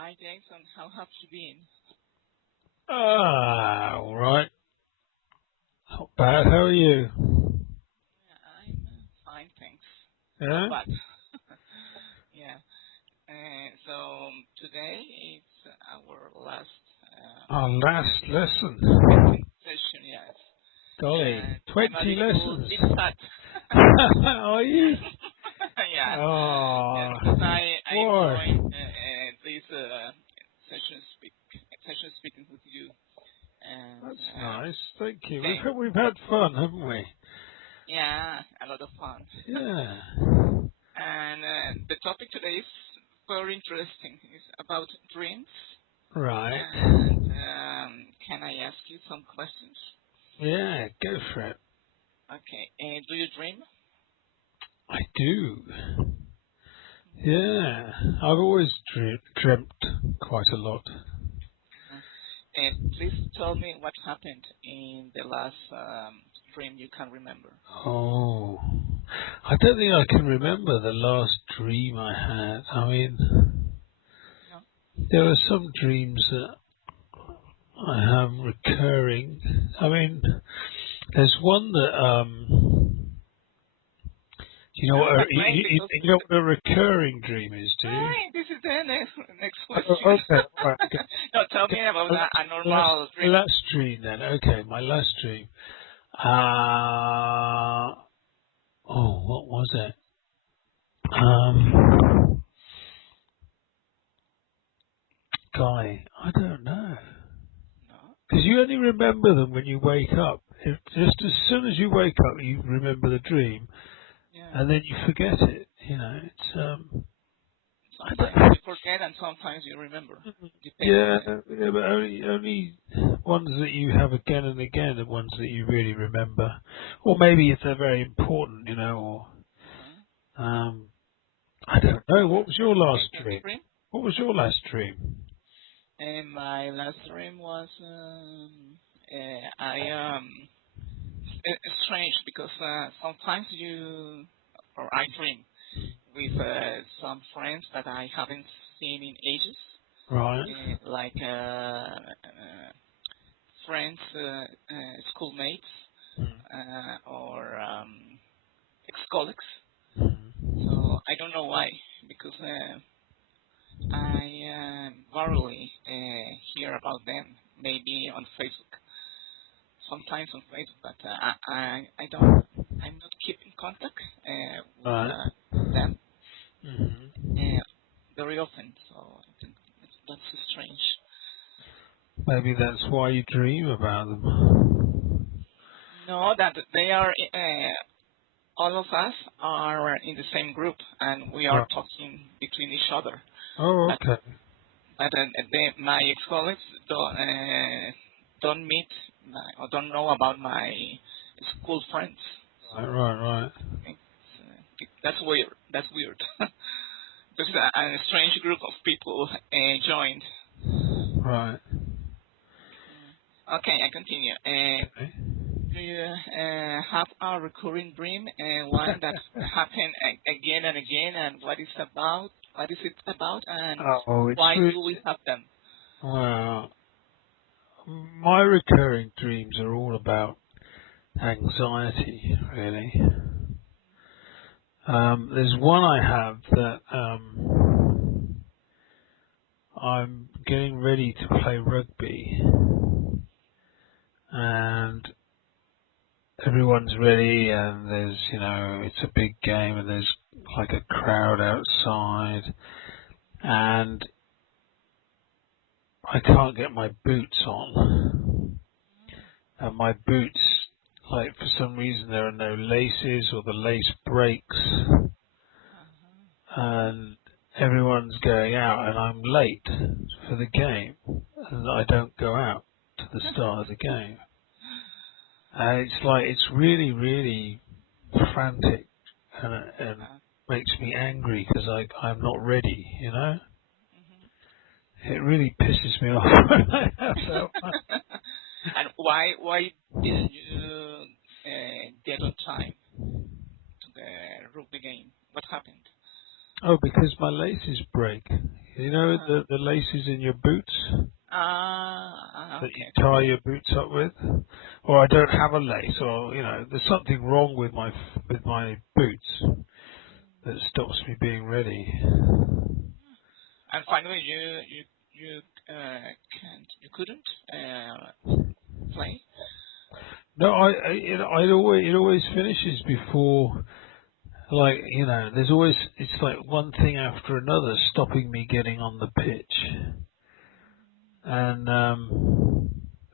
Hi, Jason. How have you been? All right. Not bad. How are you? I'm fine, thanks. Not Yeah? bad. Yeah. So today it's our last Our last lesson. second session. Yes. Golly, I'm a 20 little lessons. bit sad. Are you? Yeah. Yes, Oh, because I boy. enjoy this session speaking with you, and That's nice. Thank you. okay. We've had fun, haven't we? Yeah, a lot of fun. Yeah. And the topic today is very interesting. It's about dreams. Right. And can I ask you some questions? Yeah, go for it. Okay. Do you dream? I do. Yeah. I've always dreamt quite a lot. Uh, please tell me what happened in the last dream you can remember. Oh, I don't think I can remember the last dream I had. I mean, No? there are some dreams that I have recurring. I mean, there's one that you know what That's great because you know what a recurring dream is, do you? hi, this is the next Oh, question. okay, right, okay. No, tell Okay, me about my a normal dream. last dream then. Okay, my last dream. Oh, what was it? Guy, I don't know. No? Because you only remember them when you wake up. Just as soon as you wake up, you remember the dream, Yeah. and then you forget it. You know, it's I Sometimes don't, you forget and sometimes you remember. Depends. yeah, yeah, but only ones that you have again and again are ones that you really remember, or maybe if they're very important, you know, Uh-huh. or I don't know. What was your last Important dream? dream. What was your last dream? And my last dream was I it's strange because sometimes you or I dream with some friends that I haven't seen in ages, Right. like friends, schoolmates, or ex-colleagues. So I don't know why, because I rarely hear about them. Maybe on Facebook, sometimes on Facebook, but I don't. I'm not keeping contact with Right. them hmm uh, very often. So I think that's strange. Maybe that's why you dream about them. No, that they are. All of us are in the same group, and we are Right. talking between each other. Oh, But okay. my ex-colleagues don't meet or don't know about my school friends. Right, right, right. That's weird. That's weird. Because a strange group of people joined. Right. Okay, I continue. Okay. Do you have a recurring dream, one that happen again and again, and what is about? What is it about, and Oh, it's why really, do we have them? well, my recurring dreams are all about anxiety, really. There's one I have that I'm getting ready to play rugby, and everyone's ready, and there's, it's a big game, and there's like a crowd outside, and I can't get my boots on. And my boots, like for some reason there are no laces or the lace breaks, and everyone's going out and I'm late for the game, and I don't go out to the start of the game. And it's like, it's really, really frantic, and Uh, makes me angry because I'm not ready, you know? mhm. It really pisses me off when I have that one. And why didn't you get on time to the rugby game? What happened? Oh, because my laces break, You know the laces in your boots that you Okay, okay, tie okay. your boots up with? Or I don't have a lace, or there's something wrong with my boots that stops me being ready. And finally, you you couldn't play. No, it always finishes before. Like, there's always, it's like one thing after another stopping me getting on the pitch. And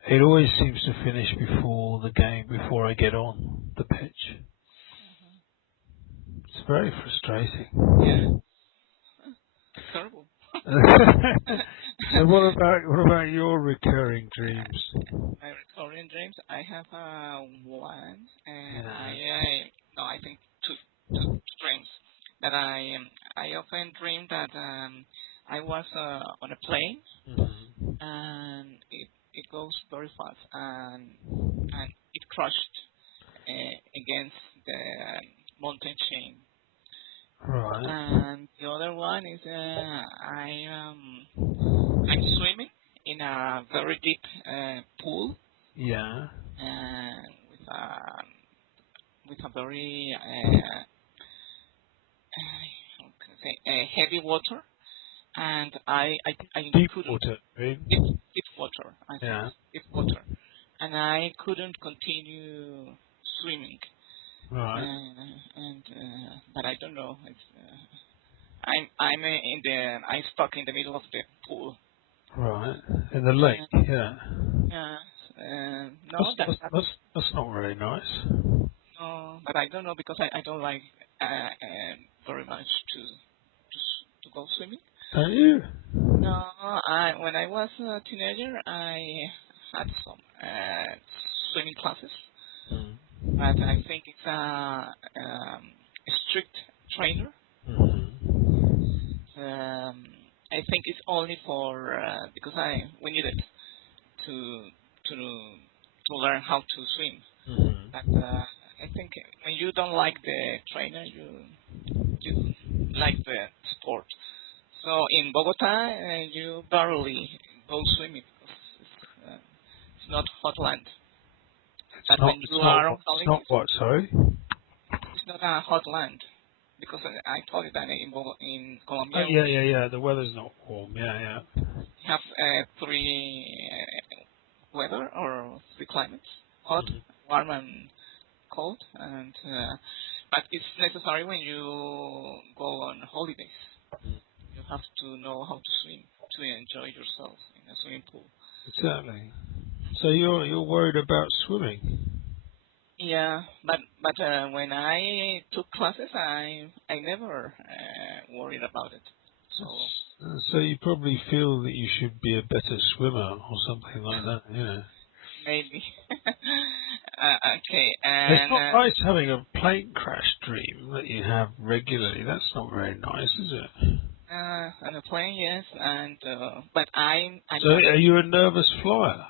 it always seems to finish before the game, before I get on the pitch. It's very Yeah, frustrating. terrible. So what about your recurring dreams? My recurring dreams. I have one. Yeah. No, I think two dreams that I often dream that I was on a plane Hmm. and it goes very fast and it crashed against the mountain chain. Right. And the other one is I'm swimming in a very deep pool Yeah. and with a very how can I say heavy water, and I Deep couldn't water, right? deep deep water I think Yeah. deep water, and I couldn't continue swimming, Right. and but I don't know. I'm stuck in the middle of the pool. Right. In the lake, Uh, yeah. yeah, That's no, that's that's that's, that's not very nice. no, but I don't know because I don't like very much to go swimming. Don't you? No, when I was a teenager, I had some swimming classes, Mm. but I think it's a strict trainer. Mm. I think it's only for because we need it to to to learn how to swim. Mm. But I think when you don't like the trainer, you don't like the sport. So in Bogota, you barely go swimming because it's not hot land. But when It's you not are on what? It's not holidays, what? Sorry. it's not a hot land because I told you that in Oh Colombia yeah, we yeah, yeah. The weather's not warm. Yeah, yeah. have three weather or three climates: hot, Mm. warm, and cold. And but it's necessary when you go on holidays. Mm. You have to know how to swim to enjoy yourself in a swimming pool. Exactly. So you're worried about swimming. Yeah, but when I took classes, I never worried about it. So So you probably feel that you should be a better swimmer or something like that. maybe okay. It's And not nice having a plane crash dream that you have regularly. That's not very nice, is it? on a plane, yes, and but I'm So not. are you a nervous flyer?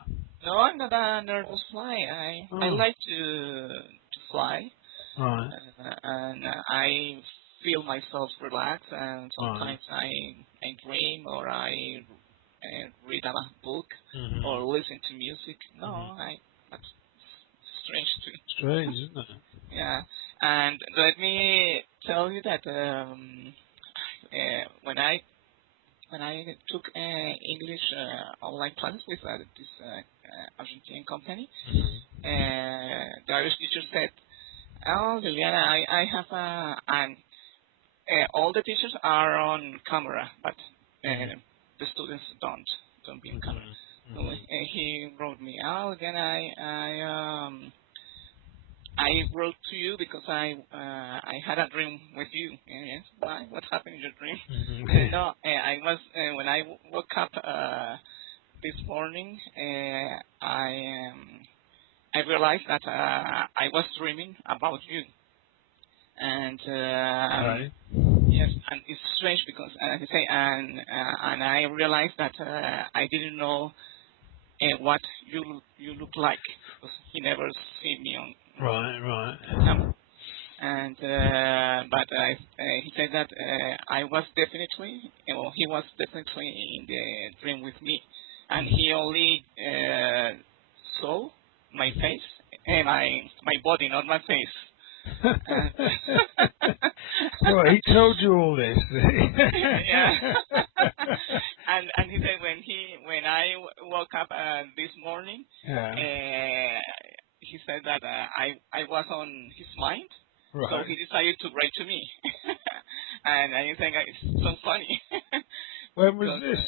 No, I'm not a nervous fly. I Oh, like to fly, right, and I feel myself relax. And right. sometimes I dream or I read a book or Mm-hmm. listen to music. No, Mm-hmm. I that's strange too. Strange, isn't it? Yeah, and let me tell you that when I took English online classes with this Argentine company, Mm-hmm. the Irish teacher said, "Oh, Liliana, I have and all the teachers are on camera, but Mm-hmm. the students don't be on camera." So Mm-hmm. he wrote me, "Oh, again, I wrote to you because I had a dream with you." Yes, why? What happened in your dream? Mm-hmm. No, I was when I woke up this morning. I realized that I was dreaming about you, and Right. yes, and it's strange because as I say, and I realized that I didn't know what you look like because he never seen me on Right, camera. right. And but he said that I was definitely, well, he was definitely in the dream with me, and he only saw my face and my body, not my face. And Well, he told you all this. yeah. And he said when I woke up this morning, Yeah. he said that I was on his mind, so Right. he decided to write to me, and I think it's so funny When was because this?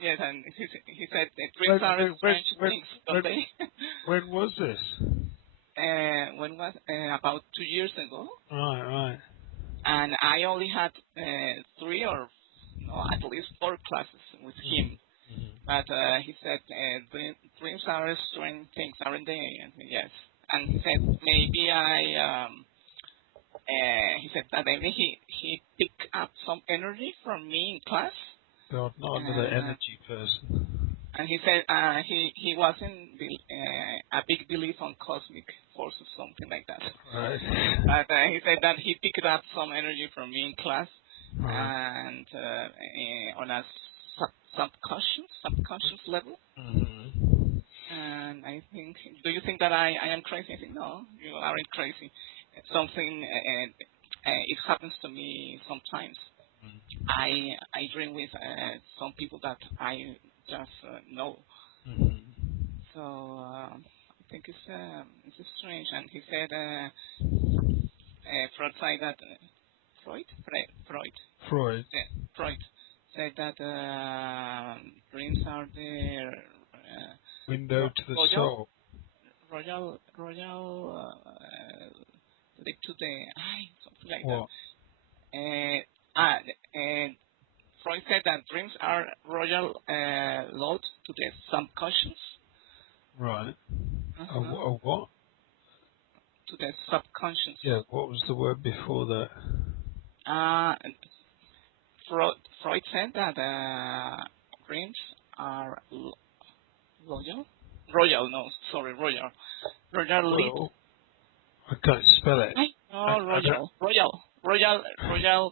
yes, and he said When dreams are when when strange when things, don't when, they? when was this? When was about 2 years ago, Right, right. and I only had three or no, at least four classes with him. But he said dreams are strange things, aren't they? And yes. And he said maybe he said that maybe he picked up some energy from me in class. God, not another And energy person. and he said he wasn't a big belief on cosmic forces, something like that. Right. But he said that he picked up some energy from me in class, Right. and on a subconscious level. Mm-hmm. And I think, do you think that I am crazy? I think, no, you aren't crazy. It's something, it happens to me sometimes. I dream with some people that I just know. Mm-hmm. So I think it's strange. And he said, Freud said that, Freud, Freud. Freud said that dreams are the Window to the royal soul. link to the something like that. What? And Freud said that dreams are royal load to the subconscious. Right. Uh-huh. A what? To the subconscious. Yeah, what was the word before that? And Freud said that dreams are royal. No, sorry, royal. Royal lead. Well, I can't spell it. No, I don't, royal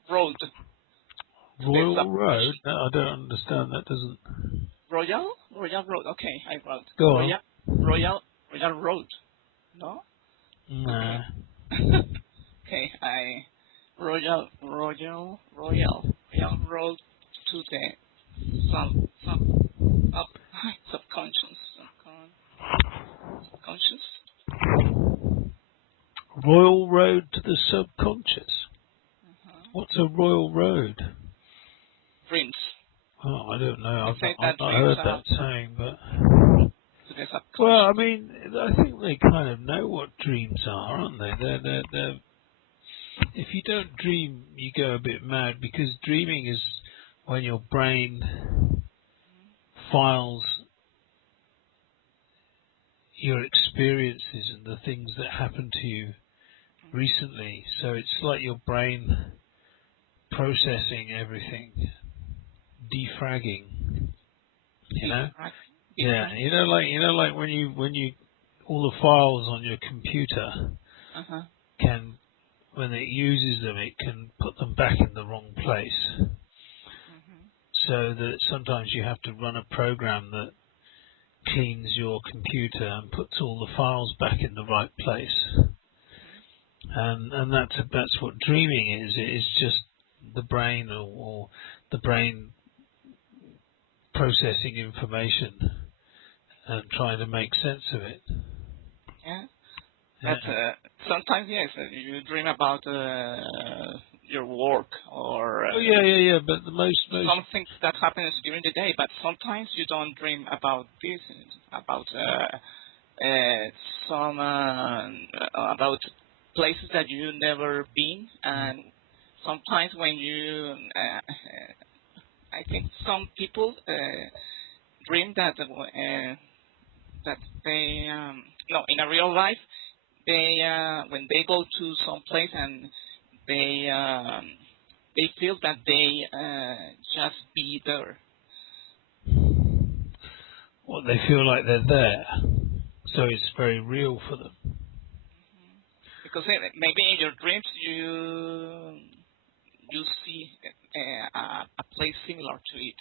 road to the Royal Road? subconscious. No, I don't understand. That doesn't. Royal road. Okay, I wrote Go on. royal road. No. Nah. Okay. Okay, royal road to the sub up subconscious subconscious Royal Road to the subconscious. uh-huh. What's a royal road? Dreams. Oh, I don't know. They say I've that not dreams heard are that saying, but to the well, I subconscious. mean, I think they kind of know what dreams are, aren't they? They're. If you don't dream, you go a bit mad because dreaming is when your brain files your experiences and the things that happened to you recently. So it's like your brain processing everything, defragging. You know? Yeah. Different. Like when you all the files on your computer Uh-huh. can, when it uses them, it can put them back in the wrong place. Mm-hmm. So that sometimes you have to run a program that cleans your computer and puts all the files back in the right place. And that's what dreaming is. It is just the brain or the brain processing information and trying to make sense of it. Yeah. Yeah. But sometimes yes, you dream about your work or Oh yeah. But the most some things that happens during the day. But sometimes you don't dream about this, about some about places that you never been, and sometimes when you, I think some people dream that they no in a real life they when they go to some place and they um, they feel that they just be there. what they feel like they're there, so it's very real for them. because maybe in your dreams you see a place similar to it,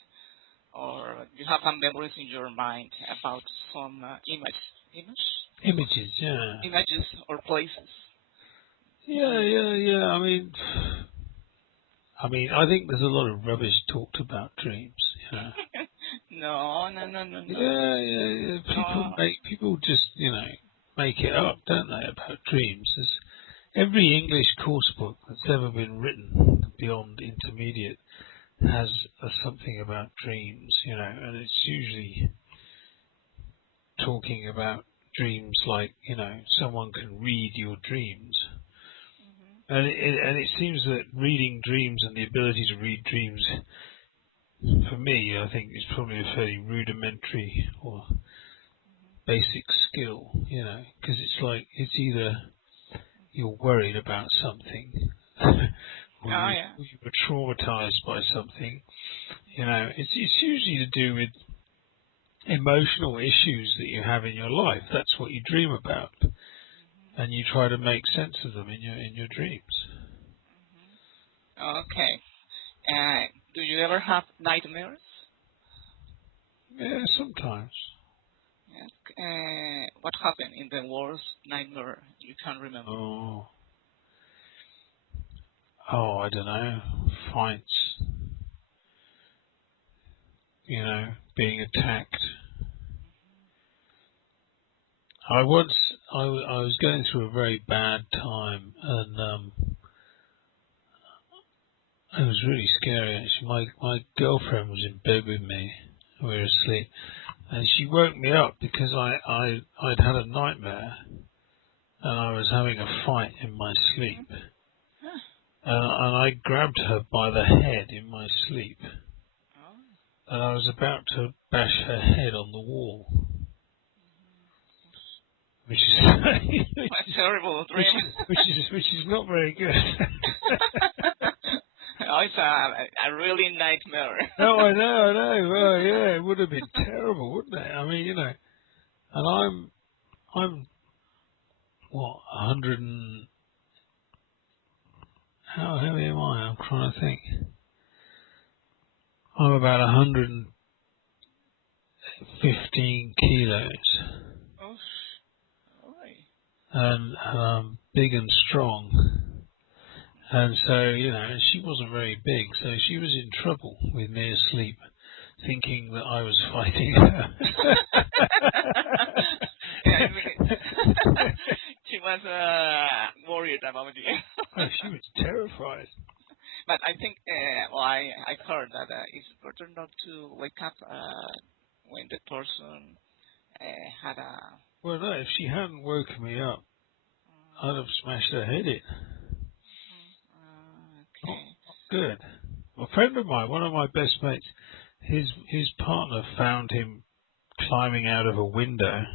or you have some memories in your mind about some Images, yeah. images or places. Yeah. I think there's a lot of rubbish talked about dreams, you know. No. Yeah. People just, make it up, don't they, about dreams? There's, every English course book that's ever been written beyond intermediate has something about dreams, and it's usually talking about dreams like, someone can read your dreams. And it seems that reading dreams and the ability to read dreams, for me, I think is probably a fairly rudimentary or basic skill, because it's either you're worried about something or you were traumatized by something. It's usually to do with emotional issues that you have in your life. That's what you dream about, and you try to make sense of them in your dreams. Okay. Do you ever have nightmares? Yeah, sometimes. Yes. What happened in the worst nightmare you can remember? I don't know. Fights. Being attacked. I was going through a very bad time, and it was really scary. Actually, my girlfriend was in bed with me. We were asleep, and she woke me up because I'd had a nightmare, and I was having a fight in my sleep, and I grabbed her by the head in my sleep, and I was about to bash her head on the wall. Which is a terrible dream. Which is not very good. It's a really nightmare. No, I know. Well, yeah, it would have been terrible, wouldn't it? I mean, and I'm what 100 and how heavy am I? I'm trying to think. I'm about 115 kilos. Oh, and I'm big and strong. And so, she wasn't very big, so she was in trouble with me asleep, thinking that I was fighting her. She was worried about you. Oh, she was terrified. But I think, I heard that it's better not to wake up when the person had a... Well, no, if she hadn't woken me up, I'd have smashed her head in. Okay. Good. A friend of mine, one of my best mates, his partner found him climbing out of a window.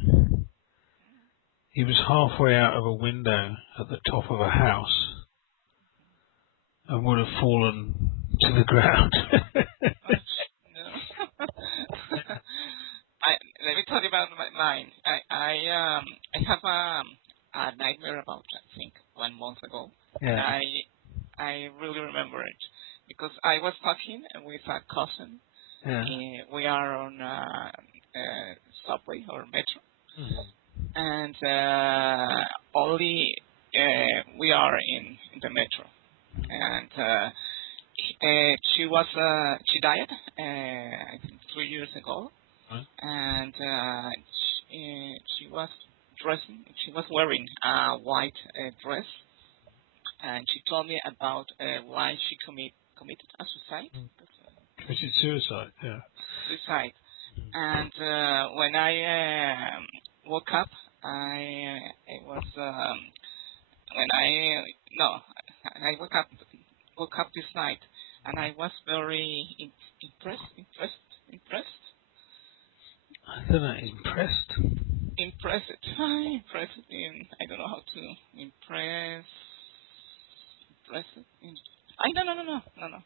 He was halfway out of a window at the top of a house and would have fallen to the ground. Let me tell you about mine. I have a nightmare about, I think, 1 month ago. Yeah. I really remember it because I was talking with a cousin. Yeah. We are on subway or metro, and only we are in the metro, and she died I think 3 years ago, and she was wearing a white dress. And she told me about why she committed a suicide. Committed suicide, yeah. Suicide. And when I woke up, I woke up this night, and I was very impressed. I don't know, impressed? Impressed in, I don't know how to impress. No.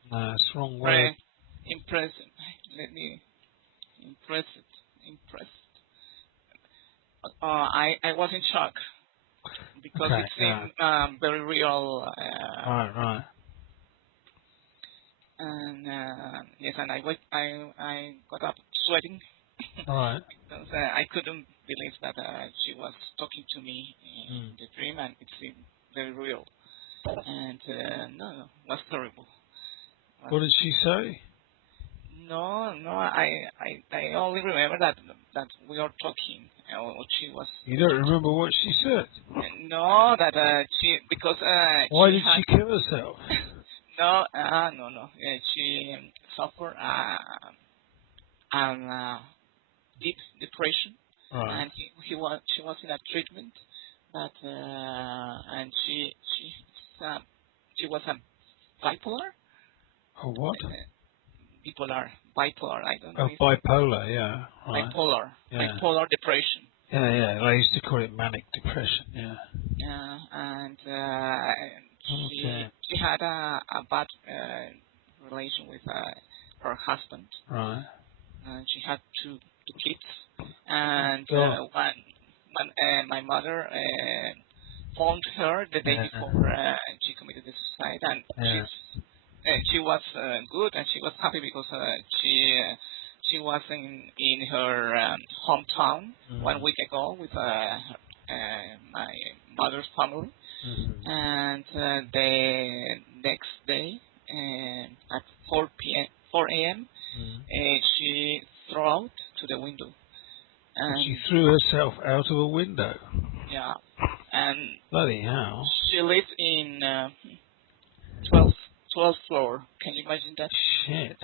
No, it's the wrong word. Impressed. Let me impressed. I was in shock because Okay. it Yeah. seemed very real. Right. And yes, and I got up sweating Right. because I couldn't believe that she was talking to me Mm. in the dream, and it seemed very real. And no, it was terrible. Was What did she say? no, I only remember that we are talking. She was You don't talking. remember what she said? No, that she because Why she did had she kill herself? no. She suffered an deep depression, Right. and she was in a treatment, but and she was a bipolar, Oh, what? bipolar. I don't know Oh, if bipolar. Yeah. Right. Yeah. bipolar depression. Yeah. I used to call it manic depression. Yeah. And Okay. she had a bad relation with her husband. Right. She had two kids, and God. when my mother phoned her the day Yeah. before she committed the suicide, and Yeah. she was good and she was happy because she was in her hometown one Mm. week ago with my mother's family, Mm-hmm. and the next day at 4 a.m. Mm. She threw out to the window, She and threw herself out of a window. yeah, and Bloody hell. she lives in 12th 12th floor. Can you imagine that? Shit.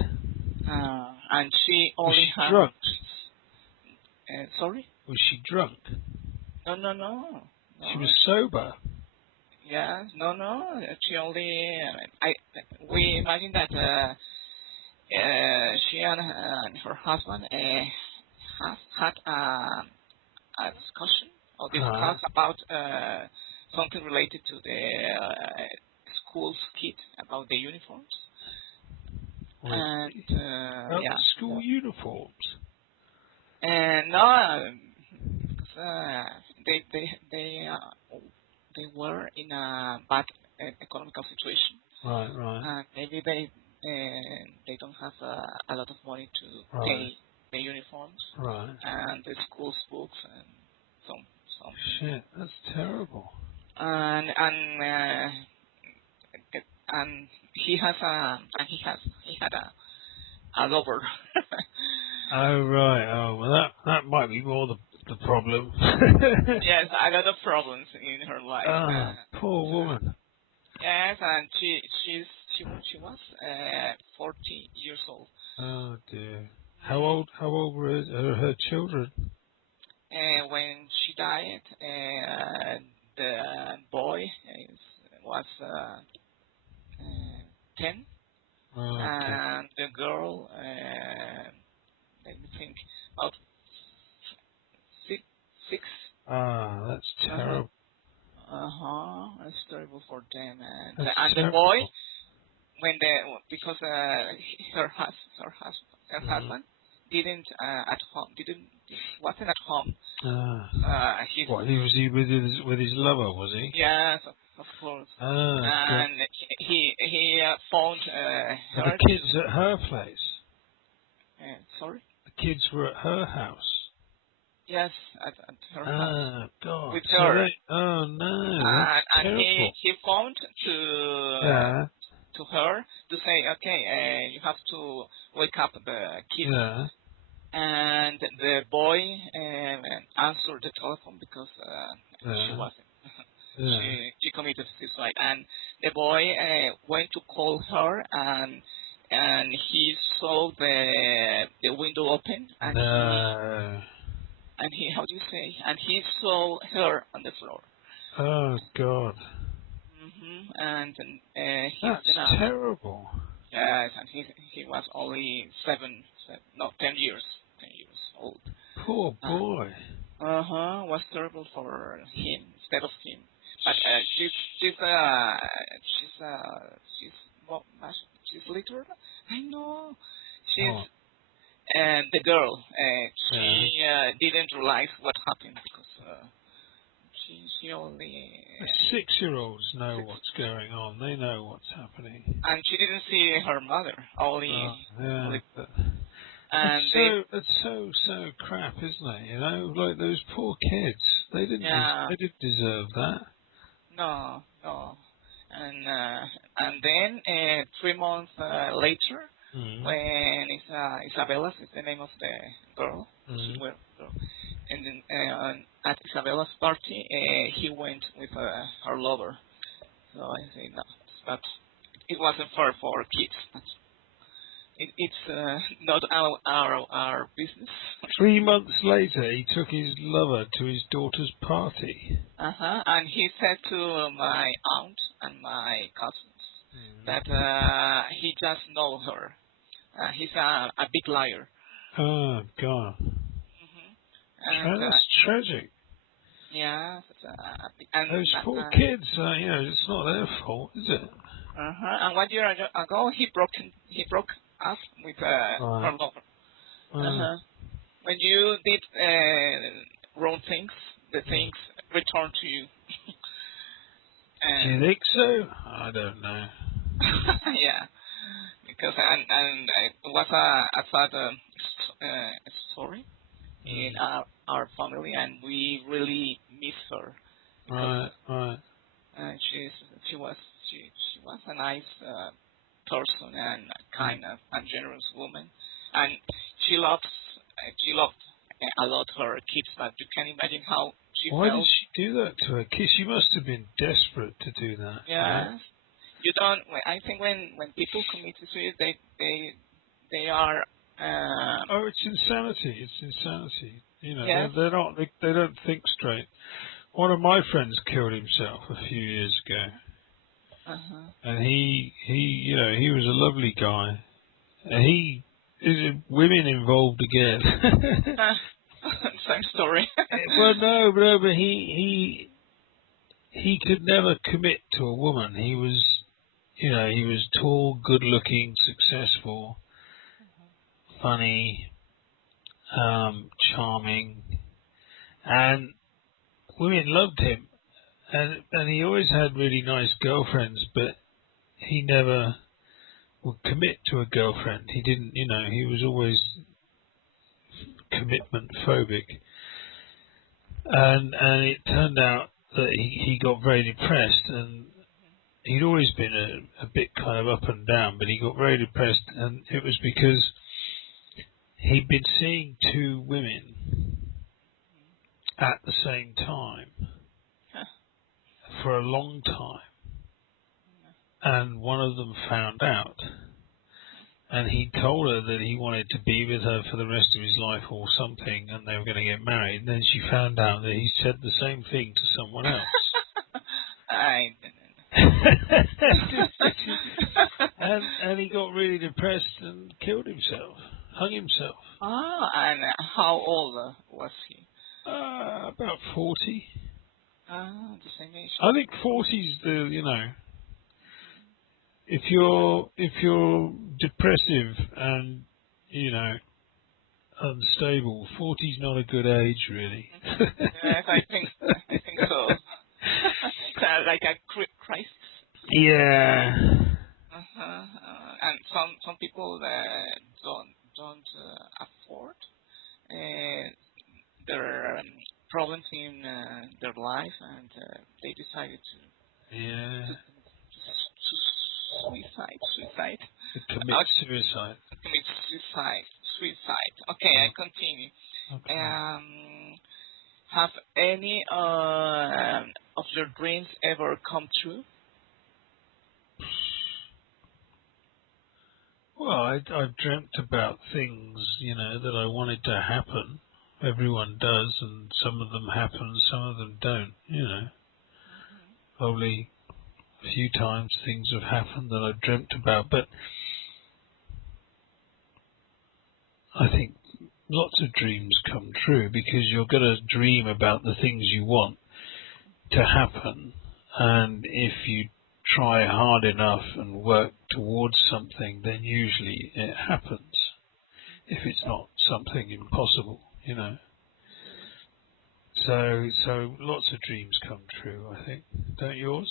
And she Was only she has drunk? sorry? Was she drunk? No. She was sober. Yeah, no. She only we imagine that she and her husband has had a discussion or Right. discuss about something related to the school's kit about the uniforms. Really? And About yeah, the school uniforms. and no, because they were in a bad economical situation. Right. Maybe they don't have a lot of money to Right. pay the uniforms Right. and the school's books and something. Shit, that's terrible. And and he had a lover. Oh, right. Oh, well, that might be more the problem. Yes, a lot of problems in her life. Ah, poor woman. Yes, and she was 40 years old. Oh, dear. How Mm. old were her children? When she died, the boy was 10, Oh, dear. and the girl, let me think, about six. Six. Ah, that's Uh-huh. terrible. It's terrible for them, That's and the boy, terrible. because her Mm. husband wasn't at home. Ah. He's What, was he with his lover, was he? Yes, of course, Ah, God. and he phoned Were her the to. kids at her place? Sorry. The kids were at her house. Yes, at her house Ah, God. with So her, they, oh no, that's and terrible. he phoned to Yeah, her to say, okay, you have to wake up the kids. yeah, And the boy answered the telephone because she yeah, wasn't. yeah. She committed suicide, and the boy went to call her, and he saw the window open, No. and he how do you say? And he saw her on the floor. Oh, God. And he's That's in a terrible. yes, and he was only 10 years, 10 years old. Poor Uh, boy. was terrible for him instead of him. But she's well, she's literate. I know. She's What? the girl. Yeah. She didn't realize what happened because only, The 6-year-olds know what's going on. They know what's happening. and she didn't see her mother. Oh, yeah. Only, That's and they, so crap, isn't it? You know, like those poor kids. yeah, They didn't deserve that. no, no, and then 3 months later, Mm. when Isabella's is the name of the girl, Mm. she were girl, and then at Isabella's party, he went with her lover. So I say no, but it wasn't fair for kids. It's not our business. 3 months later, he took his lover to his daughter's party. And he said to my aunt and my cousins Mm. that he just knows her. He's a big liar. Oh, God. And That's tragic. yeah, and Those poor kids, you know, it's not their fault, is it? and 1 year ago he broke up with her Right. lover. Uh, When you did wrong things, the things return to you. do you think so? I don't know. Yeah, because and it was a sad story in our family, and we really miss her because Right. she was a nice person and kind of and generous woman, and she loved a lot her kids. But you can imagine how she Why did felt. she do that to her kid? She must have been desperate to do that. Yeah, you don't. I think when people commit suicide, they are. Oh, it's insanity. It's insanity. You know, Yes. they're not. They don't think straight. One of my friends killed himself a few years ago, and he was a lovely guy. And there's women involved again. Same story. Well, no, but he could never commit to a woman. He was tall, good-looking, successful, funny, charming, and women loved him. And he always had really nice girlfriends, but he never would commit to a girlfriend. He didn't, he was always commitment phobic. And it turned out that he got very depressed, and he'd always been a bit kind of up and down, but he got very depressed, and it was because he'd been seeing two women at the same time for a long time, and one of them found out, and he told her that he wanted to be with her for the rest of his life or something, and they were going to get married. And then she found out that he said the same thing to someone else. I and he got really depressed and killed himself, hung himself. and how old was he? About 40. The same age. I think 40's if you're depressive and unstable, 40's not a good age really. Yes, I think so. It's like a crisis. Yeah. And some people don't afford their problems in their life, and they decided Yeah. to suicide. To commit suicide. Commit suicide. Okay, I continue. Okay. Have any of your dreams ever come true? Well, I've dreamt about things, that I wanted to happen. Everyone does, and some of them happen, some of them don't, Only a few times things have happened that I've dreamt about, but I think lots of dreams come true because you're going to dream about the things you want to happen, and if you try hard enough and work towards something, then usually it happens, if it's not something impossible, So lots of dreams come true, I think. Don't yours?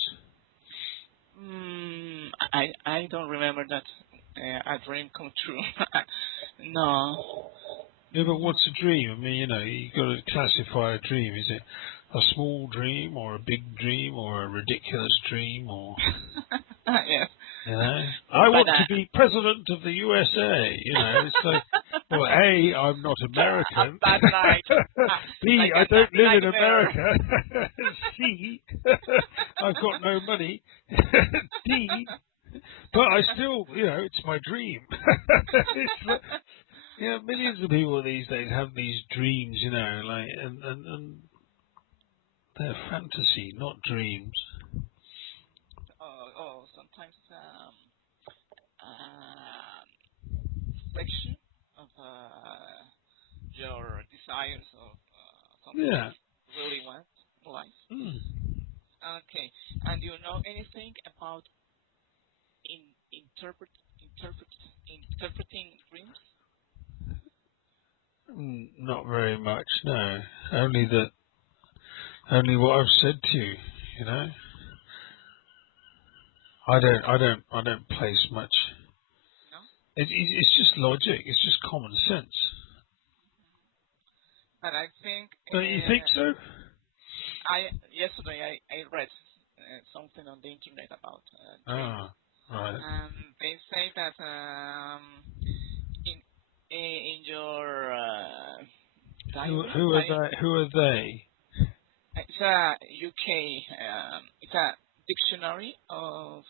I don't remember that a dream come true. No. Yeah, but what's a dream? I mean, you got to classify a dream. Is it a small dream or a big dream or a ridiculous dream or, Yes. I But want to be president of the USA. It's like, well, A, I'm not a American. bad night. B, Like I don't live in nightmare. America. C, I've got no money. D, but I still, it's my dream. It's like, millions of people these days have these dreams, like, and they're fantasy, not dreams. Sometimes reflection of your desires of something that Yeah. you really want in life. Mm. Okay. And do you know anything about in interpret interpret interpreting dreams? Not very much, no. Only what I've said to you, you know. I don't place much. No. It's just logic. It's just common sense. But I think Don't you think so? I yesterday I read something on the internet about dreams. Ah, right. They say that in your diary, Who are they? Who are they? it's a UK, it's a dictionary of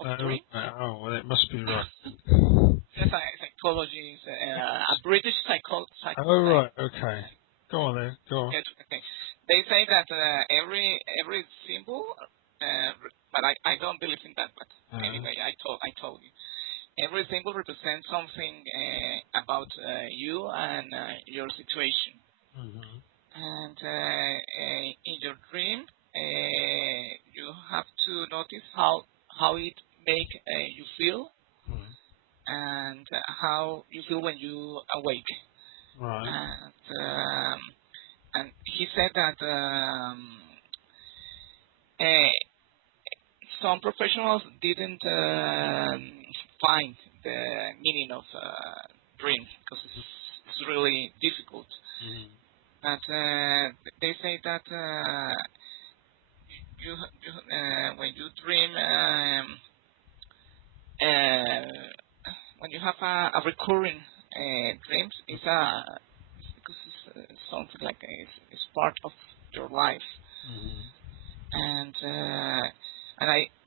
Oh, dreams. well, it must be right. It's a psychology, a British Oh, right. Okay. Go on then. Go on. yes, okay. They say that every symbol, but I don't believe in that. But anyway, I told you. Every symbol represents something about you and your situation. Mm-hmm. And in your dream, you have to notice how it make you feel Mm. and how you feel when you awake. Right. And he said that some professionals didn't find the meaning of dream because it's really difficult. Mm-hmm. But they say that when you dream, when you have a recurring dreams, it's because it's something like it's part of your life. Mm-hmm. And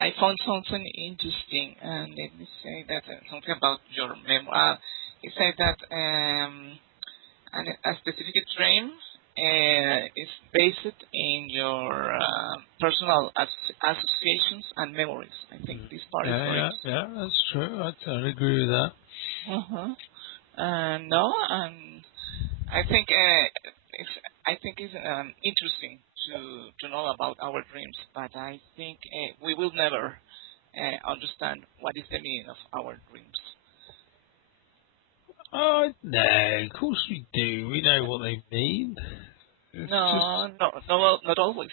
I found something interesting, and let me say that something about your memory. He said that a specific dream is based in your personal associations and memories. I think this part is very interesting. Yeah, that's true. I totally agree with that. Uh-huh. No, and I think it's interesting to know about our dreams, but I think we will never understand what is the meaning of our dreams. Oh, no, of course we do. We know what they mean. It's just No, not always.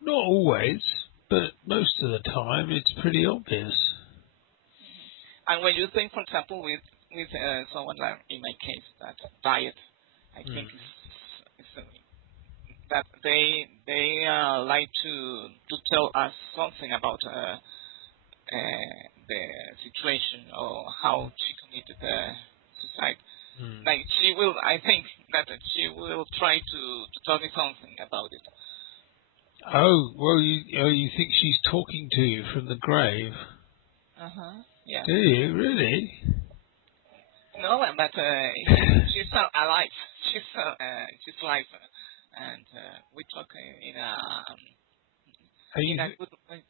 not always, but most of the time it's pretty obvious. And when you think, for example, with someone like in my case that diet, I Mm. think it's that they like to tell us something about the situation or how she committed suicide. Mm. Like she will, I think that she will try to tell me something about it. Oh, well, you think she's talking to you from the grave? Uh huh. Yeah. Do you really? No, but she's still alive. She's alive, and we talk Hey, in a good way.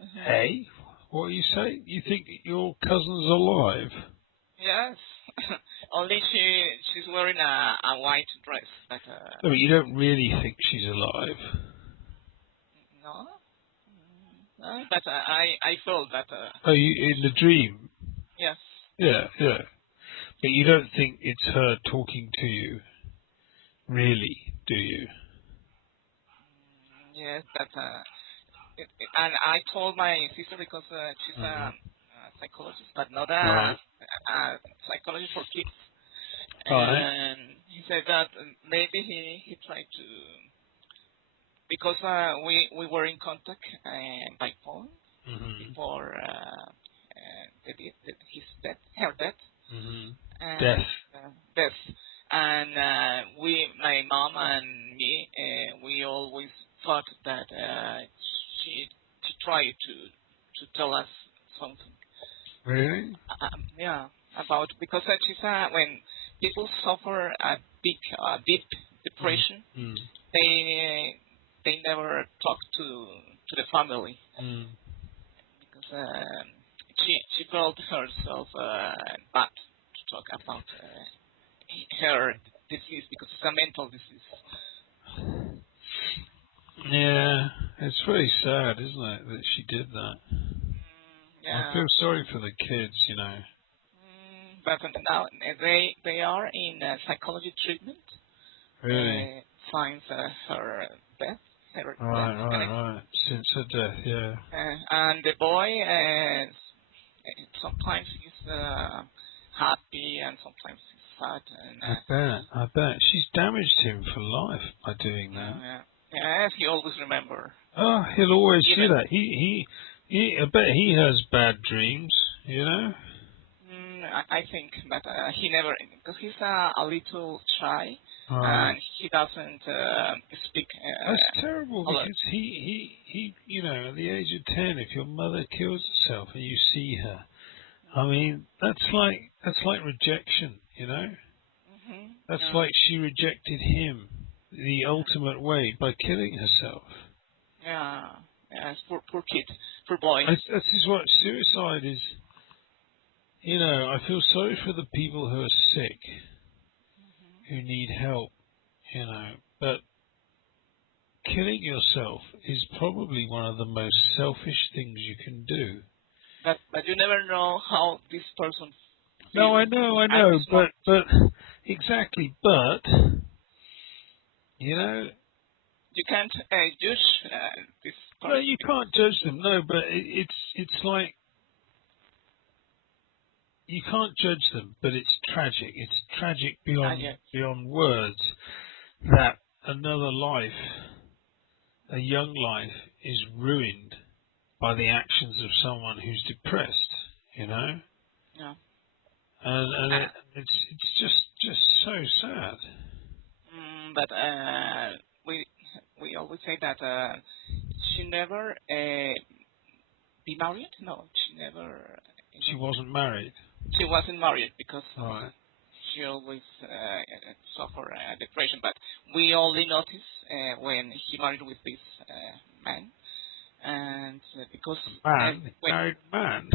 Mhm. hey, what you say? You think your cousin's alive? Yes. Only she's wearing a white dress. But No, but you don't really think she's alive. no. No. But I felt that Oh, you in the dream? yes. Yeah, yeah. But you don't think it's her talking to you, really, do you? Yes, but and I told my sister because she's Hmm. a psychologist, but not Right. a psychologist for kids. Right. And he said that maybe he tried to because we were in contact by phone Hmm. before his death, her death, Hmm. and Death. death. And my mom and me, we always thought that she tried to tell us something. Really? Yeah, about because she's when people suffer a deep depression, Mm. they never talk to the family Mm. because she felt herself bad to talk about her disease because it's a mental disease. Yeah, it's very sad, isn't it, that she did that. I Yeah, feel sorry for the kids, you know. but now they are in psychology treatment Really? since her death, Right, right, right. Since her death, yeah. and the boy sometimes he's happy and sometimes he's sad and I bet. She's damaged him for life by doing that. yes, he always remember. Oh, he'll always see Even that. I bet he has bad dreams, you know? I think, but he never because he's a little shy Right. and he doesn't speak That's terrible a lot. because you know, at the age of 10, if your mother kills herself and you see her, I mean, that's like rejection, you know? That's Yeah, like she rejected him the ultimate way by killing herself. yeah, yes, poor kid, poor boy. This is what suicide is. You know, I feel sorry for the people who are sick, who need help, you know, but killing yourself is probably one of the most selfish things you can do. But you never know how this person No, feels I at know, this moment. but exactly, but you know, You can't judge this no, person you because can't judge them. No, but it's like you can't judge them, but it's tragic. It's tragic yeah. beyond words that another life, a young life, is ruined by the actions of someone who's depressed. You know, Yeah. and it's just so sad. But we always say that she never be married. No, she never She even wasn't married. she wasn't married because Right. she always suffered depression. But we only notice when he married with this man, and because A man. He when married a man.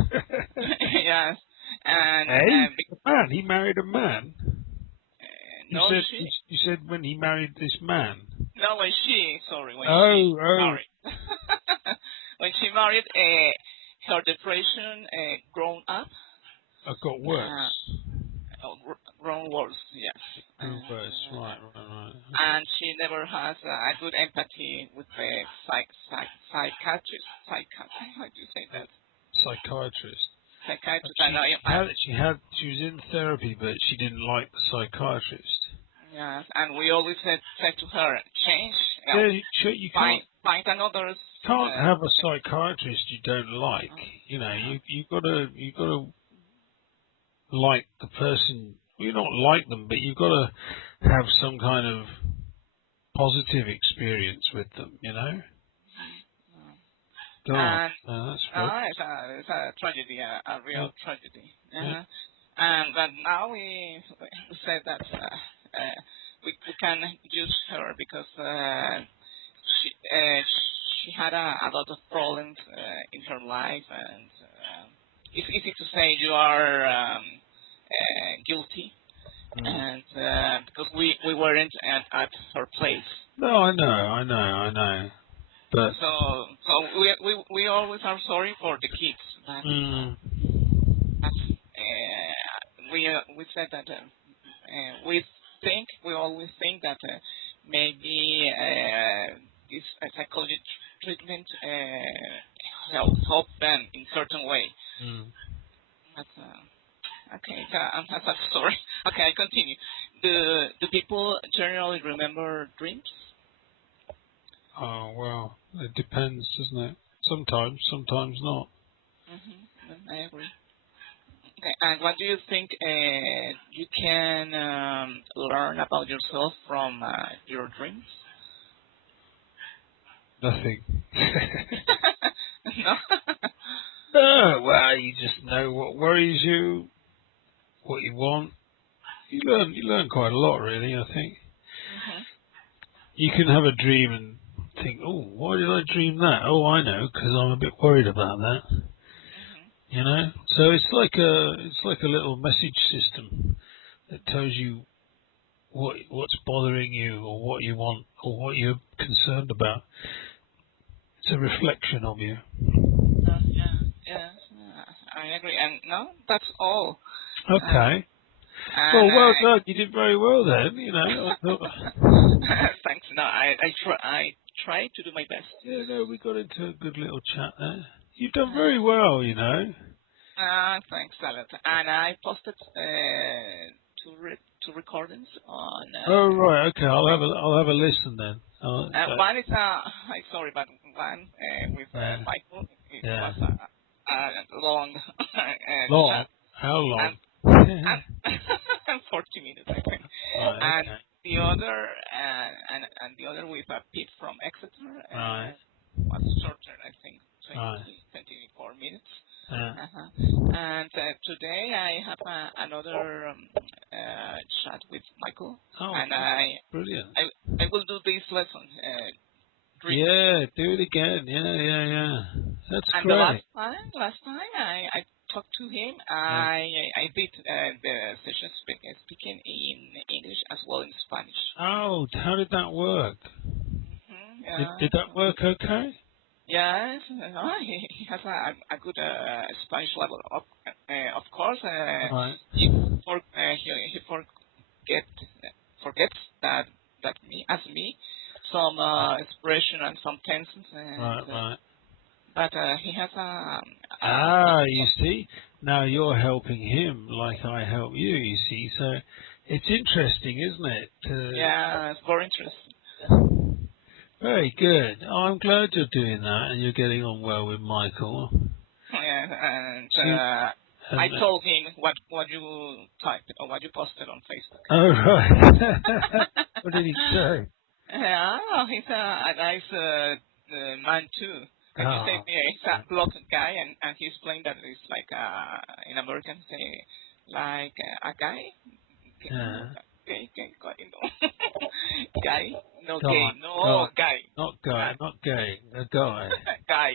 yes, and Hey, a man. He married a man. no, You said when he married this man. no, when she Oh, oh, married, when she married, her depression grown up, it got uh, worse. grown worse, yes, Grew worse. Right, right, right. and she never has a good empathy with the psychiatrist. How do you say that? Psychiatrist. Psychiatrist. And She was in therapy, but she didn't like the psychiatrist. yes, and we always said to her, change, Yeah, you find another. can't have a psychiatrist you don't like. You know, you gotta like the person. You not like them, but you've got to have some kind of positive experience with them. You know. God, And that's rough. it's a tragedy, a Yeah, real tragedy. yeah. And but now we said that we can use her because she had a lot of problems in her life, and it's easy to say you are guilty, Mm. and because we weren't at her place. No, I know. But So we always are sorry for the kids, but mm, we said that we always think that maybe this psychology treatment help them in certain way. Mm. But, okay, that's a story. Okay, I continue. Do people generally remember dreams? Oh, well, it depends, doesn't it? Sometimes not. I agree. Okay, and what do you think you can learn about yourself from your dreams? Nothing. No. No, well, you just know what worries you, what you want. You learn quite a lot, really, I think. Mhm. You can have a dream and think, oh, why did I dream that? Oh, I know, because I'm a bit worried about that. Mhm. You know, so it's like a little message system that tells you what's bothering you or what you want or what you're concerned about. It's a reflection of you. Yeah. I agree. And no, that's all. Uh, Okay. and Well, well done. You did very well then. You know, I thought. thanks. No, I try to do my best. Yeah, no, we got into a good little chat there. You've done very well, you know. Thanks a lot. And I posted two recordings on. Oh right, okay. I'll have a listen then. One is I'm sorry, but one with Yeah, Michael. It yeah. was a long Long? chat, How long? and and 40 minutes, I think. Right, And okay. the other and the other with Pete from Exeter Right, was shorter, I think, 20 right. 24 minutes. Yeah. Uh-huh. And today I have another chat with Michael, Oh, and brilliant. I will do this lesson. Dreams. Yeah, do it again. Yeah. That's And the great. last time I talked to him, Yeah. I did the session speaking in English as well in Spanish. Oh, how did that work? Yeah. Did that work okay? Yes, he has a good Spanish level. Of course, Right. he forgets that me some expression and some tenses, and Right. but he has Ah, you see? Now you're helping him like I help you see? So it's interesting, isn't it? yeah, it's very interesting. Very good. Oh, I'm glad you're doing that and you're getting on well with Michael. Yeah, and See, I and, told him what you typed or what you posted on Facebook. oh, right. What did he say? Yeah, he's a nice man too. Can you say Oh, he's a block guy, and he explained that it's like in American say like a guy, yeah. gay, no, guy, no gay, Guy, no guy, not uh, guy, not gay, a guy. guy.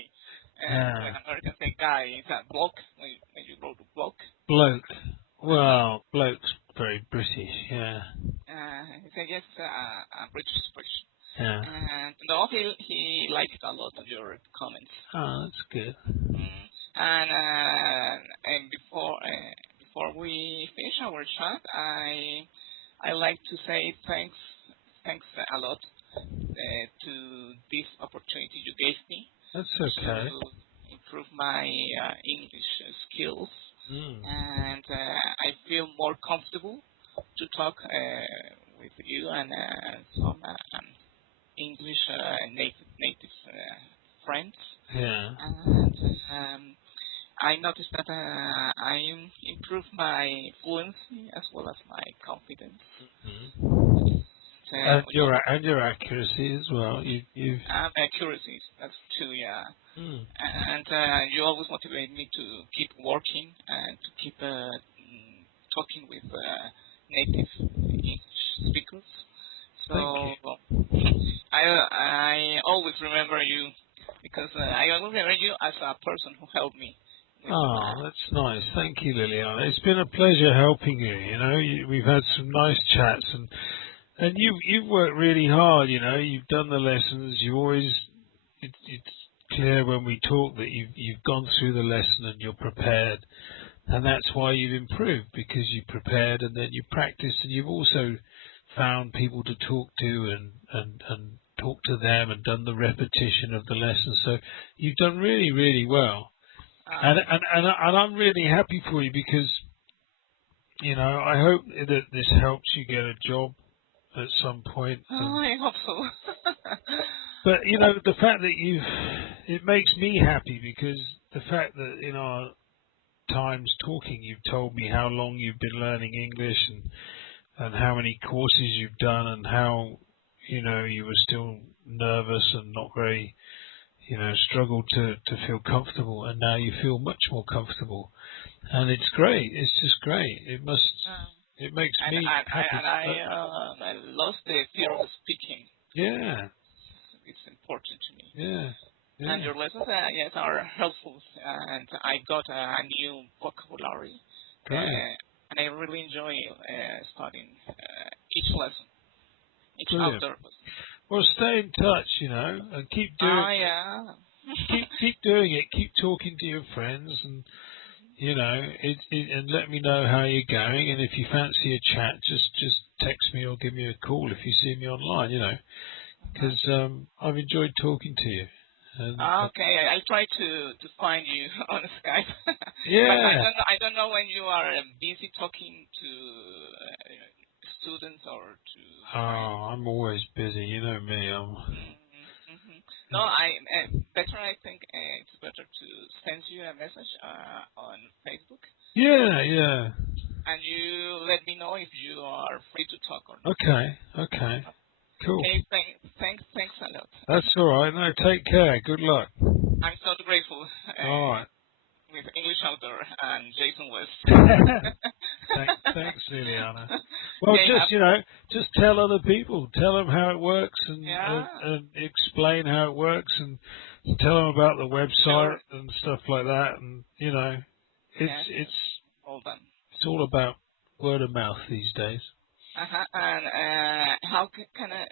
When Yeah. Americans say guy, it's a block. When you go to block, Bloke. uh-huh. Well, bloke's very British, yeah. He said yes, a British expression. Yeah. And no, he liked a lot of your comments. Oh, that's good. And before we finish our chat, I like to say thanks a lot to this opportunity you gave me That's to okay. improve my English skills, Mm. and I feel more comfortable to talk with you and some English native friends. Yeah. And I noticed that I improved my fluency as well as my confidence. Mm. Which And your accuracy as well. You've. accuracy, that's true, yeah. Mm. And you always motivate me to keep working and to keep talking with native English speakers. Thank you. So I always remember you because I always remember you as a person who helped me with Oh, that's nice. Thank you, Liliana. It's been a pleasure helping you. You know, we've had some nice chats, and you've worked really hard. You know, you've done the lessons. You always it's clear when we talk that you've gone through the lesson and you're prepared, and that's why you've improved because you prepared and then you practiced, and you've also found people to talk to and talked to them and done the repetition of the lesson. So you've done really, really well. And Thank you. I'm really happy for you because, I hope that this helps you get a job at some point. Oh, I hope so. But the fact that it makes me happy because the fact that in our times talking, you've told me how long you've been learning English and how many courses you've done and how, you were still nervous and not very, struggled to feel comfortable, and now you feel much more comfortable. And it's great. It's just great. Um, It makes and me and I happy. and I lost the fear of speaking. Yeah, It's important to me. yeah, And yeah. your lessons, yes, are helpful. And I got a new vocabulary, Great. and I really enjoy studying each lesson, each Brilliant. outdoor lesson. Well, stay in touch, and keep doing Ah, yeah. keep doing it. Keep talking to your friends, and and let me know how you're going. And if you fancy a chat, just text me or give me a call if you see me online. Because I've enjoyed talking to you. And Okay, I'll try to find you on Skype. But yeah. I don't know when you are busy talking to students or to Oh, friends. I'm always busy. You know me. Mm-hmm. No, better. I think it's better to send you a message on Facebook, Yeah, yeah. and you let me know if you are free to talk or not. Okay, okay. Cool. Okay, thanks a lot. That's all right. No, take care. Good luck. I'm so grateful All right. with English Outdoor and Jason West. Thanks, Liliana. Well, Okay, just tell other people, tell them how it works, yeah, and explain how it works, and tell them about the website sure. and stuff like that, and Yes, yes. it's All done. it's all about word of mouth these days. Uh-huh. And how can I?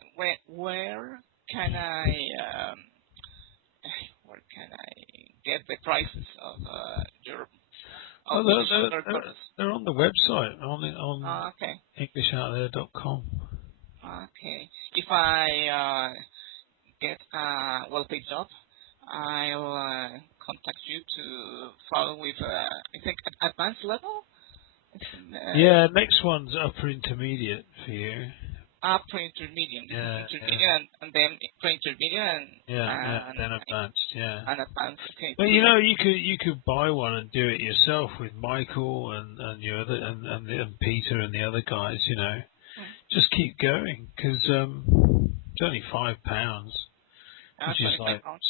Where can I? Um, where can I get the prices of your Oh, English outdoor courses? they're on the website on Okay, EnglishOutThere.com. okay. If I get a well-paid job, I'll contact you to follow with I think advanced level. It's Yeah, next one's upper intermediate for you. pre-intermediate. This is Yeah, yeah, intermediate and then pre-intermediate yeah. Then advanced, yeah. and advanced. Okay, But two levels. you could buy one and do it yourself with Michael and your other and Peter and the other guys. Hmm. Just keep going because it's only £5, which is 25 like pounds.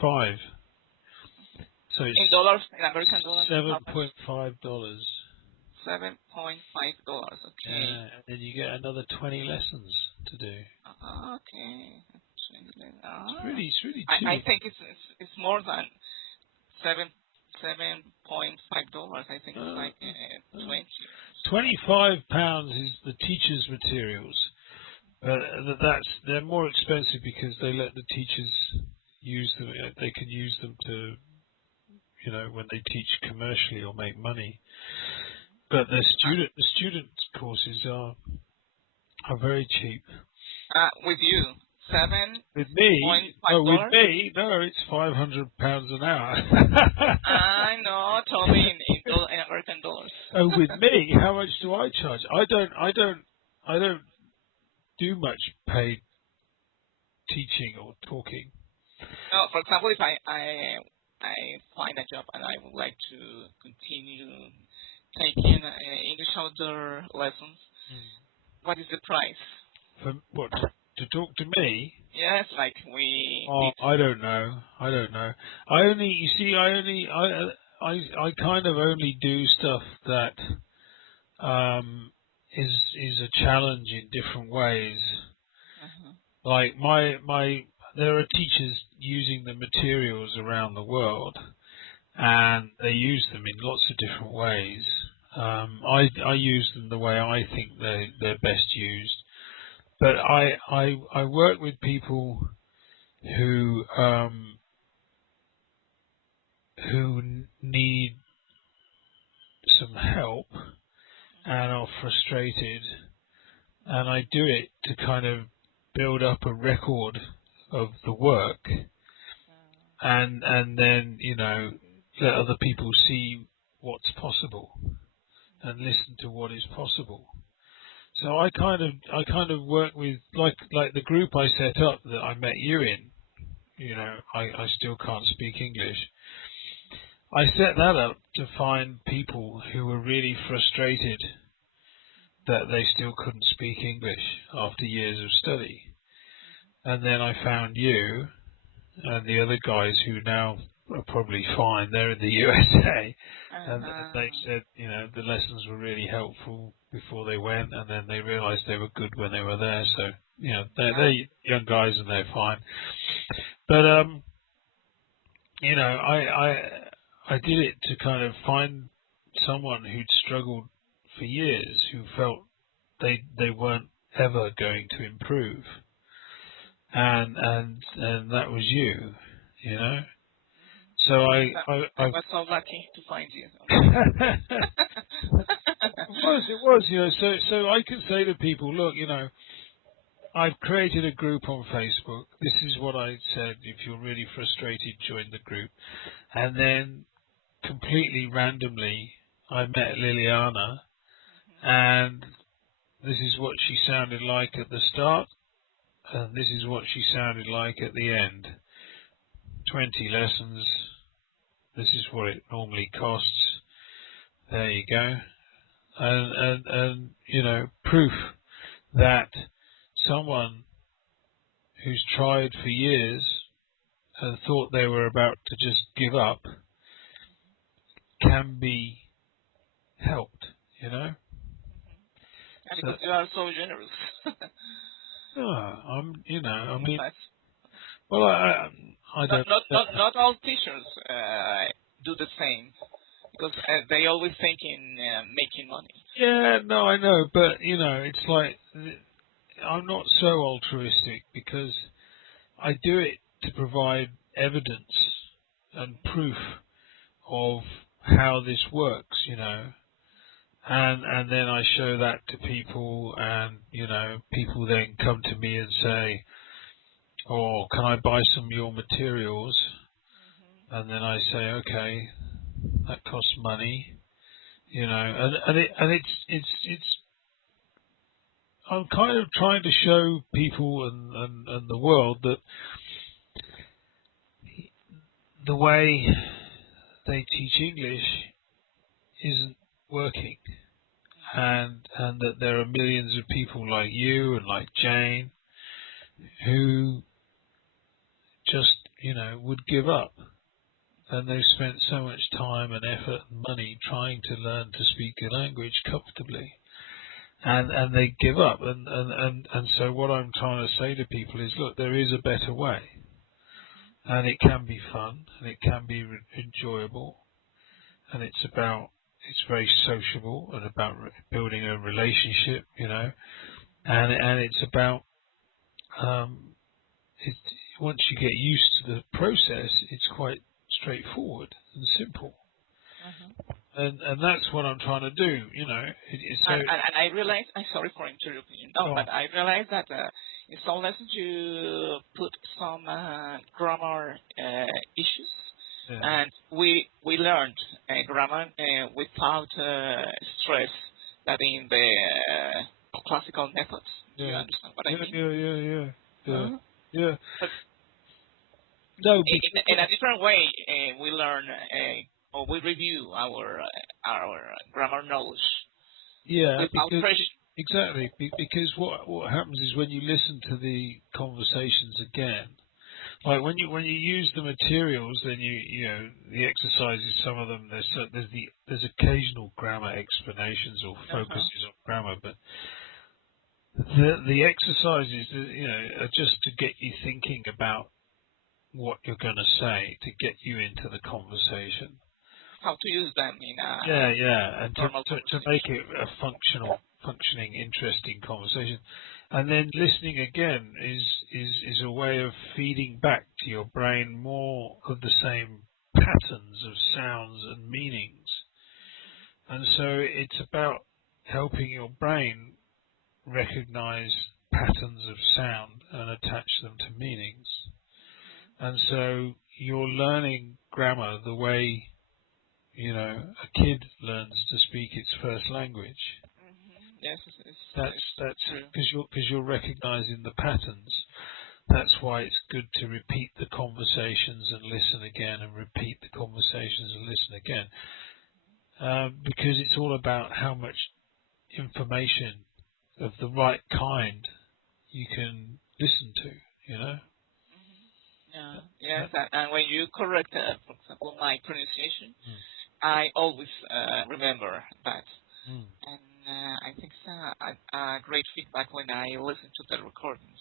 five. So In it's dollars, in American dollars, how much? $7.5. $7.5. Okay. And then you get another 20 lessons to do. Okay. It's really I cheap. think it's more than $7.5. I think it's Uh, like uh, 20. £25 is the teacher's materials. They're more expensive because they let the teachers use them. They can use them to, when they teach commercially or make money. But the student courses are very cheap. With you, $7.5. With me, no, it's £500 an hour. I know, told me in American dollars. Oh, with me, how much do I charge? I don't do much paid teaching or talking. No, for example, if I find a job and I would like to continue taking English outdoor lessons, what is the price? For what? To talk to me? Yes, like we Oh, did. I don't know. You see, I kind of only do stuff that is a challenge in different ways. Uh-huh. Like there are teachers using the materials around the world, and they use them in lots of different ways. I use them the way I think they're best used. But I work with people who need some help and are frustrated, and I do it to kind of build up a record of the work, and then let other people see what's possible and listen to what is possible. So I kind of work with like the group I set up that I met you in. I still can't speak English. I set that up to find people who were really frustrated that they still couldn't speak English after years of study. And then I found you and the other guys who now are probably fine. They're in the USA. And they said, the lessons were really helpful before they went, and then they realized they were good when they were there. So, they're young guys and they're fine. But, I did it to kind of find someone who'd struggled for years, who felt they weren't ever going to improve. And that was you. So I was so lucky to find you. It was. So I can say to people, look, I've created a group on Facebook. This is what I said. If you're really frustrated, join the group. And then completely randomly, I met Liliana, and this is what she sounded like at the start, and this is what she sounded like at the end. 20 lessons. This is what it normally costs. There you go. And proof that someone who's tried for years and thought they were about to just give up can be helped, And because you are so generous. Well, I don't. Not all teachers do the same, because they always think in making money. Yeah, no, I know, but it's like I'm not so altruistic because I do it to provide evidence and proof of how this works, and then I show that to people, and people then come to me and say, "Oh, can I buy some of your materials?" And then I say, "Okay, that costs money," and it's. I'm kind of trying to show people and the world that the way they teach English isn't working, and that there are millions of people like you and like Jane who just would give up, and they've spent so much time and effort and money trying to learn to speak a language comfortably, and they give up, and so what I'm trying to say to people is, look, there is a better way, and it can be fun, and it can be enjoyable, and it's very sociable and about building a relationship, and it's about once you get used to the process, it's quite straightforward and simple. And that's what I'm trying to do, And I realize, I'm sorry for interrupting you, but I realize that in some lessons you put some grammar issues, and we learned grammar without stress, that in the classical methods. Do you understand what I mean? Yeah. But No, in a different way, we learn or we review our grammar knowledge. Yeah, without pressure. exactly. Because what happens is when you listen to the conversations again, like when you use the materials, then the exercises. Some of them there's occasional grammar explanations or focuses on grammar, but the exercises are just to get you thinking about what you're going to say, to get you into the conversation. How to use them in a and to make it a functioning, interesting conversation. And then listening again is a way of feeding back to your brain more of the same patterns of sounds and meanings. And so it's about helping your brain recognize patterns of sound and attach them to meanings. And so you're learning grammar the way, a kid learns to speak its first language. Yes, That's true. because you're recognizing the patterns. That's why it's good to repeat the conversations and listen again, and repeat the conversations and listen again. Because it's all about how much information of the right kind you can listen to, Yeah. Yes, and when you correct, for example, my pronunciation, I always remember that. Mm. And I think it's a great feedback when I listen to the recordings,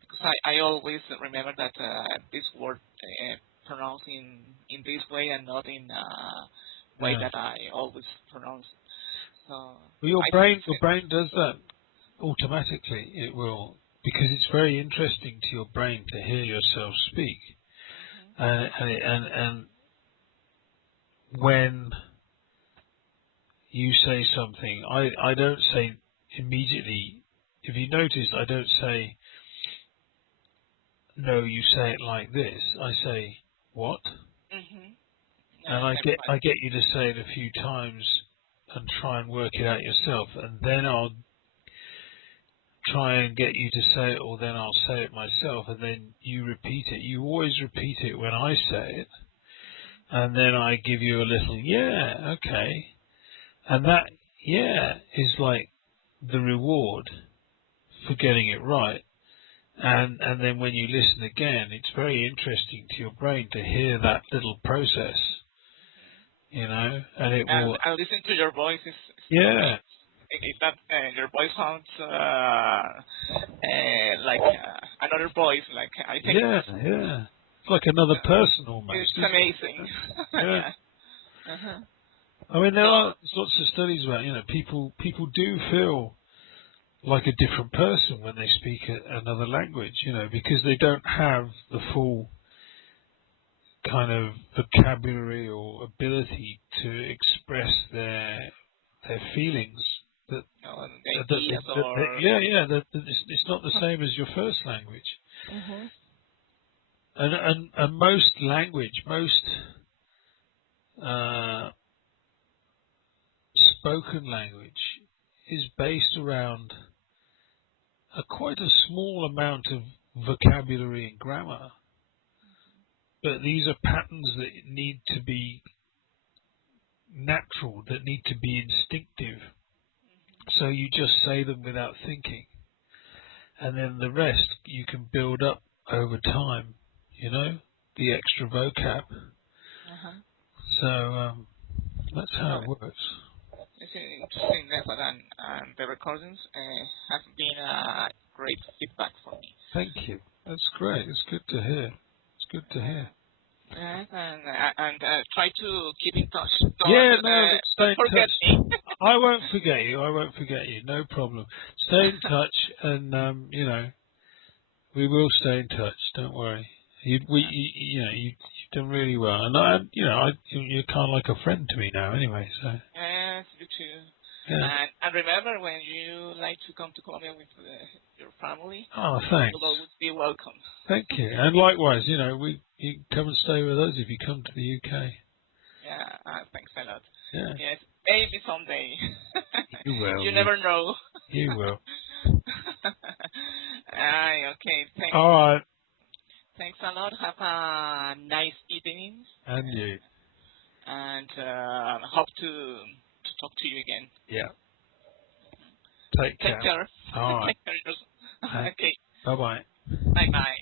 because I always remember that this word pronounced in this way and not in way Yeah. that I always pronounce. So Well, your I brain, think your brain does that automatically. It will, because it's very interesting to your brain to hear yourself speak, and when you say something, I don't say immediately. If you notice, I don't say, no, you say it like this. I say, what? And I everybody. get you to say it a few times and try and work it out yourself, and then I'll try and get you to say it, or then I'll say it myself, and then you repeat it. You always repeat it when I say it, and then I give you a little, yeah, okay. And that, yeah, is like the reward for getting it right. And then when you listen again, it's very interesting to your brain to hear that little process, and it will, And listen to your voice is yeah, amazing. If that your voice sounds like another voice, like I think yeah, yeah. It's like another person almost, it's isn't amazing. it? Yeah. Yeah. Uh-huh. I mean, there So are lots of studies about, people do feel like a different person when they speak another language, because they don't have the full kind of vocabulary or ability to express their feelings. That, the ideas or yeah, that it's not the same as your first language. And most language, most uh, spoken language is based around quite a small amount of vocabulary and grammar, but these are patterns that need to be natural, that need to be instinctive. So you just say them without thinking, and then the rest you can build up over time, the extra vocab. So that's how no, it works. it's interesting method, and the recordings have been a great feedback for me. Thank you. That's great. It's good to hear. It's good to hear. Yes, and try to keep in touch. Yeah, no, stay Don't in forget touch. me. I won't forget you. I won't forget you. No problem. Stay in touch, and we will stay in touch. Don't worry. You've done really well, and you're kind of like a friend to me now, anyway. So Yes, you too. yeah. And remember, when you like to come to Colombia with your family, Oh, thanks. you'll always be welcome. Thank you. And likewise, you can come and stay with us if you come to the UK. Yeah, thanks a lot. Yeah. Yes, maybe someday. You will. You never know. You will. Okay, thanks. All right. Thanks a lot. Have a nice evening. And you. And hope to talk to you again. Yeah. Take care. Take care. All right. Take care. Okay. Bye bye. Bye bye.